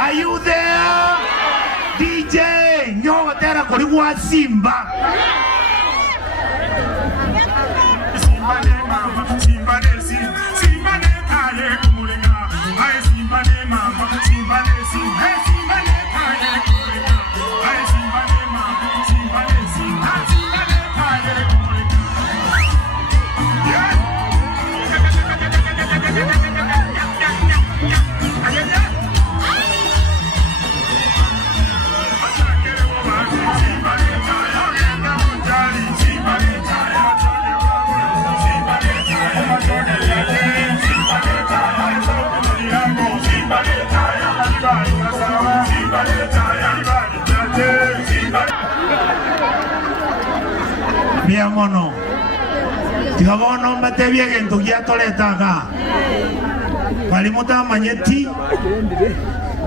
Are you there? DJ, nyoga tera kulikuwa Simba. Simba ne mama, Simba ne Simba, Simba ne kale kumulenga. Ay Simba ne mama, Simba ne Simba, hey Simba ne kale kumulenga. Ay Simba ne mama, Simba ne Simba, Simba ne kale kumulenga. Yeah. Biamono tigabono mbatebye gento giatoletaga bali mutamanyeti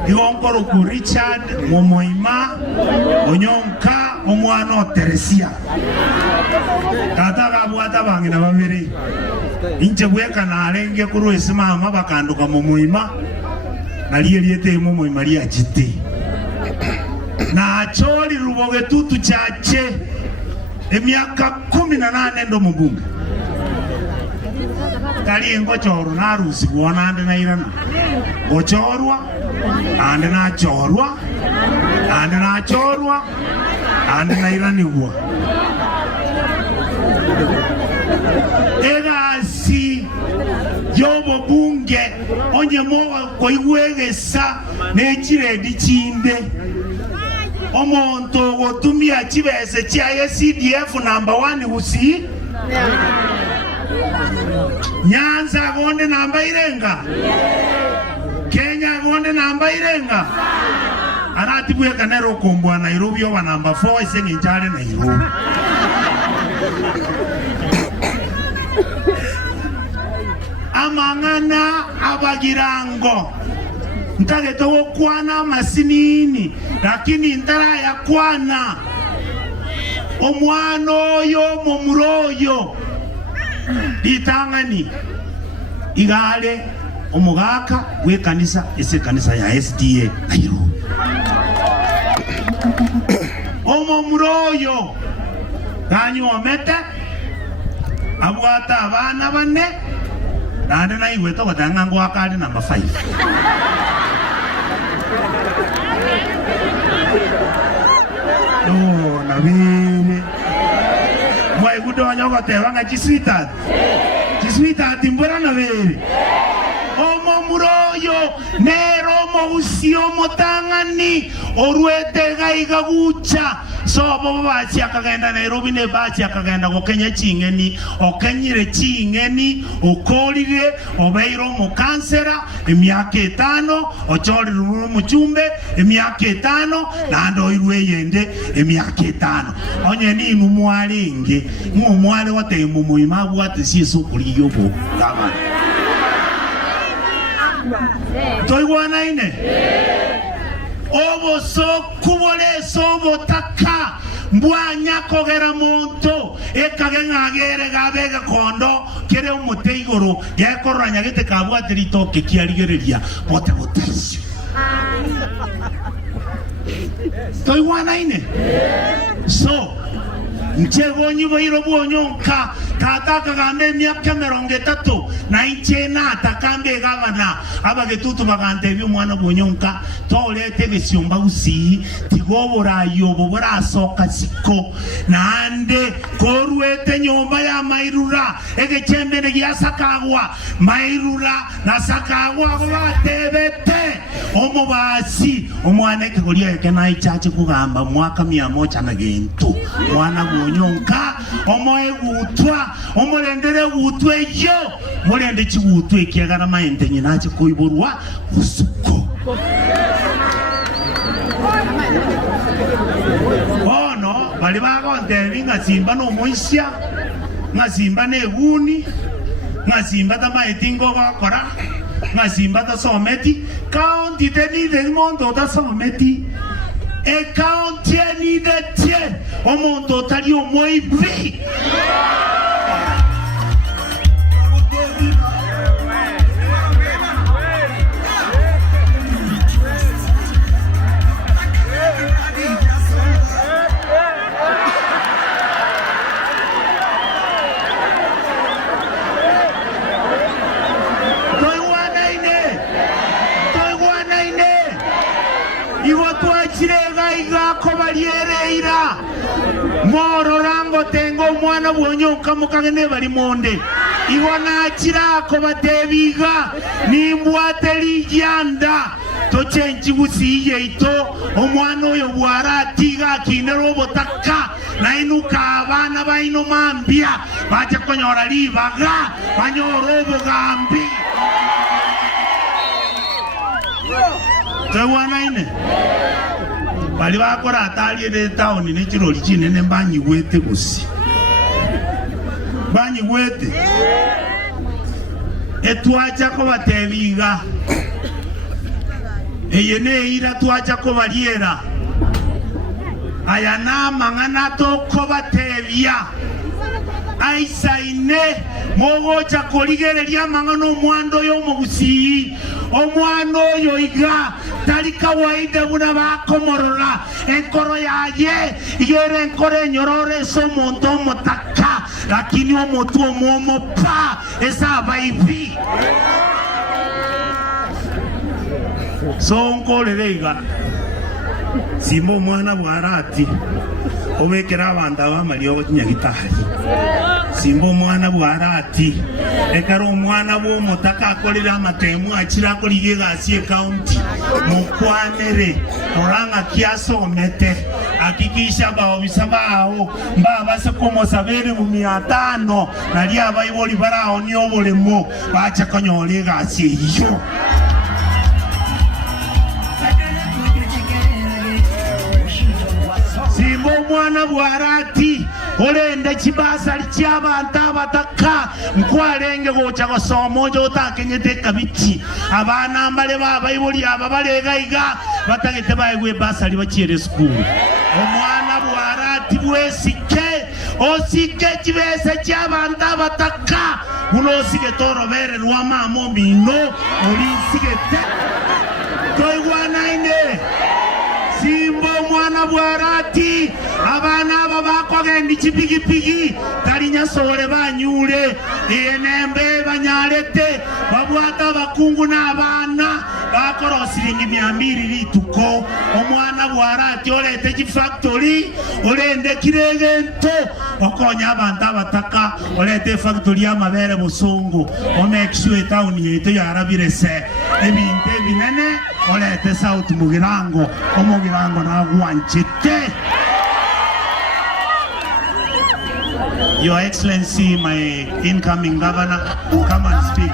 igonkoro ku Richard Momoima Onyonka omwana Teresia tata gabwata bangina babiri inche bweka narenge kuru esimama bakanduka Momoima naliye liete Momoima lia jite na acholi ruboge tutu chache emiaka 18 ndo mubunge kali ngochoro na rusi kuona ande na irana ngochorwa ande na chorwa ande na chorwa ande na irani huwa egasi yobo bunge onye mowa koigwegesa nechire dichinde omonto gotumia chibese chia CDF number 1 usi Nyanza gonde namba irenga Kenya gonde namba irenga arati buye kanero kombwa Nairobi wa namba 4 isenye njale Nairobi amangana abagirango ntageto wokwana masinini lakini ntara ya kwana omwana oyo momuroyo litangani igale omugaka wekanisa ese kanisa ya SDA Nairobi omomuroyo ganyomete abwata abana bane nande na iweto gatanga ngo akali namba 5 no na bine mwai gudonya gatebanga chiswita timbora na bere omo muroyo nero mo usio motangani orwete gaiga gucha sobo bachi akagenda Nairobi ne bachi akagenda go Kenya chingeni okenyire chingeni okolire obeiro mu kansera emyaka 5 ochori ruru muchumbe emyaka 5 nando irwe yende emyaka 5 onye ni numwalinge mwale wate mu muima bwate sieso kuri yobo gaba toigwana ine obo so kubole sobo taka mbwanya kogera monto ekagengagere gabega kondo kere umuteigoro yakoranya gite kabwate ritoke kiarigereria bote botesio toigwana ine so nchego nyibo irobu Onyonka tata kagambe myaka 30 na inchena atakambe gavana abagetutu bagante by'umwana Onyonka tolete gesyomba usi tigobora yobo borasoka siko nande korwete nyomba ya mairura egechembene gyasakagwa mairura na sakagwa batebete omubasi omwana ekegoria ekena ichache kugamba mwaka 100 na gento mwana Onyonka omoe gutwa omorendere gutwe yo morende chigutwe kiagara maente nyina ache koiborwa usuko ono bali bagonte binga simba no moisia ngazimba neguni ngazimba tamaitingo bakora ngazimba ta someti county teni de mondo ta someti e county ni de tie o mondo tali o moibi baliereira mororango tengo omwana bwonyoka mukagene bali monde iwana kirako batebiga nimbwate lijanda tochenji busiye ito omwana oyo bwaratiga kinero obotaka nainuka abana baino mambia baje konyora libaga banyora obugambi tewanaine bali bakora atali ene town ne kiroli kinene banyigwete gusi banyigwete etwacha ko batebiga eyene ira twacha ko baliera aya namang'ana toko batebia aisaine mogocha koligereria amang'ana omwanda oyo omogusi omwana oyo iga tari kawaida buna bakomorora enkoro yaye igere enkoro enyorore ese omonto omotaka lakini omotu omwomopa esaba ibi so nkorere iga simba omwana bwarati obekera abantu abamari ogotinya gitari simba omwana bwarati ekara omwana bw'omutaka akorera amatemu akira akoriga egasi ekaunti mukwanere oranga kiasomete akikisha baobisa bao mbabase komosabere mu 500 nari abaibori baraho ni oboremo bacha konyora egasi eyo simba omwana bwarati olende kibasali ky'abantu abataka nkwarenge gocha gosoma ojo otakenyete kabiti abana mbale babaiboli aba balegaiga batagete baigwe basali bachiere school omwana bwarati bwesike osike kibese ky'abantu abataka unosike torobere rwa mamo mino olisigete toigwanaine simba omwana bwarati abana aba bakogenda ikipigipigi talinyasore banyure enembe banyarete babwata abakungu n'abana bakora siringi 200 lituko omwana bwarati olete kifactory olende kiregento okonya abantu abataka olete factory amabere busungu omekiswe town yetu yarabirese ebintu binene olete South Mugirango omugirango nagwanchite. Your Excellency, my incoming governor, come and speak.